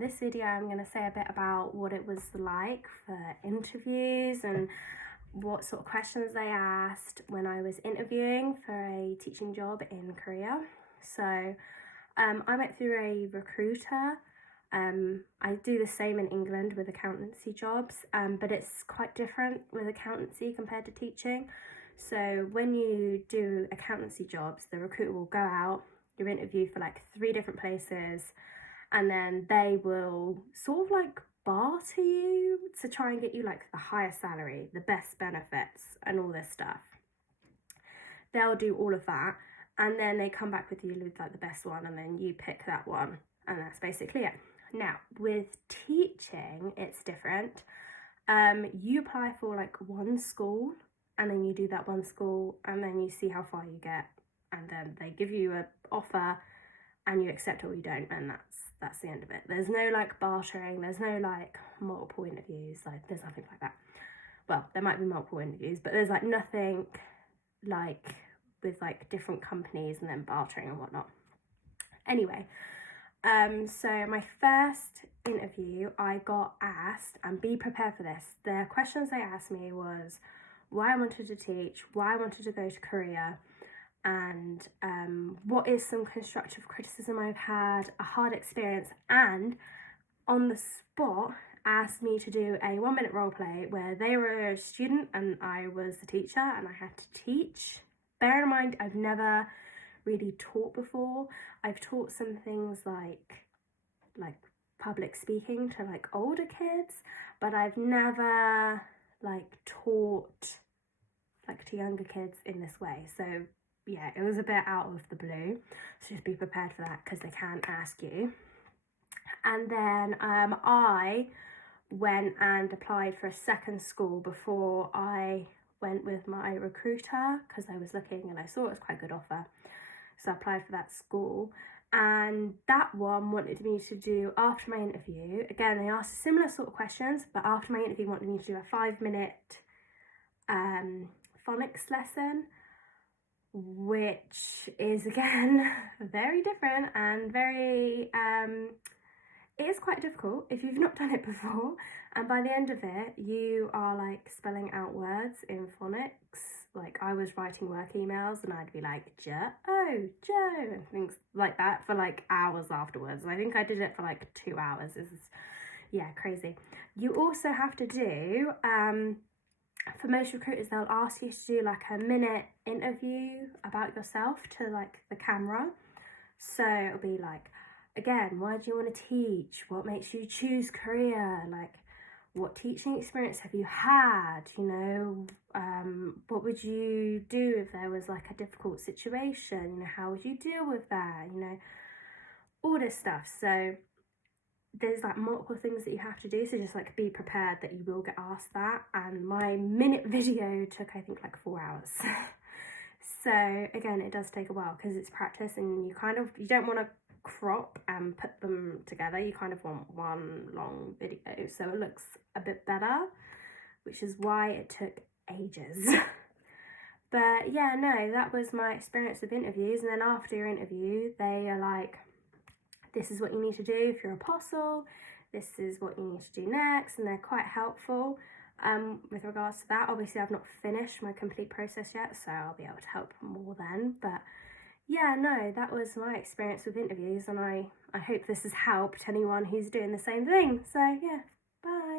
This video I'm going to say a bit about what it was like for interviews and what sort of questions they asked when I was interviewing for a teaching job in Korea. So I went through a recruiter. I do the same in England with accountancy jobs, but it's quite different with accountancy compared to teaching. So when you do accountancy jobs, the recruiter will go out, you interview for like 3 different places, and then they will sort of like barter you to try and get you like the highest salary, the best benefits and all this stuff. They'll do all of that, and then they come back with you with like the best one, and then you pick that one, and that's basically it. Now with teaching, it's different. You apply for like one school, and then you do that one school, and then you see how far you get, and then they give you an offer and you accept or you don't, and that's the end of it. There's no like bartering, there's no like multiple interviews, like there's nothing like that. Well, there might be multiple interviews, but there's like nothing like with like different companies and then bartering and whatnot. Anyway, so my first interview, I got asked, and be prepared for this, the questions they asked me was why I wanted to teach, why I wanted to go to Korea, and what is some constructive criticism I've had, a hard experience, and on the spot asked me to do a 1-minute role play where they were a student and I was the teacher and I had to teach. Bear in mind, I've never really taught before. I've taught some things like public speaking to like older kids, but I've never like taught like to younger kids in this way. So yeah, it was a bit out of the blue, so just be prepared for that because they can ask you. And then I went and applied for a second school before I went with my recruiter because I was looking and I saw it was quite a good offer, so I applied for that school. And that one wanted me to do, after my interview, again they asked similar sort of questions, but after my interview wanted me to do a 5-minute phonics lesson, which is again very different and very it is quite difficult if you've not done it before, and by the end of it you are like spelling out words in phonics. Like I was writing work emails and I'd be like Joe and things like that for like hours afterwards, and I think I did it for like 2 hours. It's crazy. You also have to do for most recruiters, they'll ask you to do like a minute interview about yourself to like the camera. So it'll be like, again, why do you want to teach? What makes you choose Korea? Like, what teaching experience have you had? You know, what would you do if there was like a difficult situation? You know, how would you deal with that? You know, all this stuff. So there's like multiple things that you have to do, so just like be prepared that you will get asked that. And my minute video took I think like 4 hours. So again, it does take a while because it's practice, and you don't want to crop and put them together. You kind of want one long video so it looks a bit better, which is why it took ages. But yeah, no, that was my experience with interviews. And then after your interview, they are like, this is what you need to do if you're apostle, this is what you need to do next, and they're quite helpful with regards to that. Obviously I've not finished my complete process yet, so I'll be able to help more then. But yeah, no, that was my experience with interviews, and I hope this has helped anyone who's doing the same thing. So yeah, bye.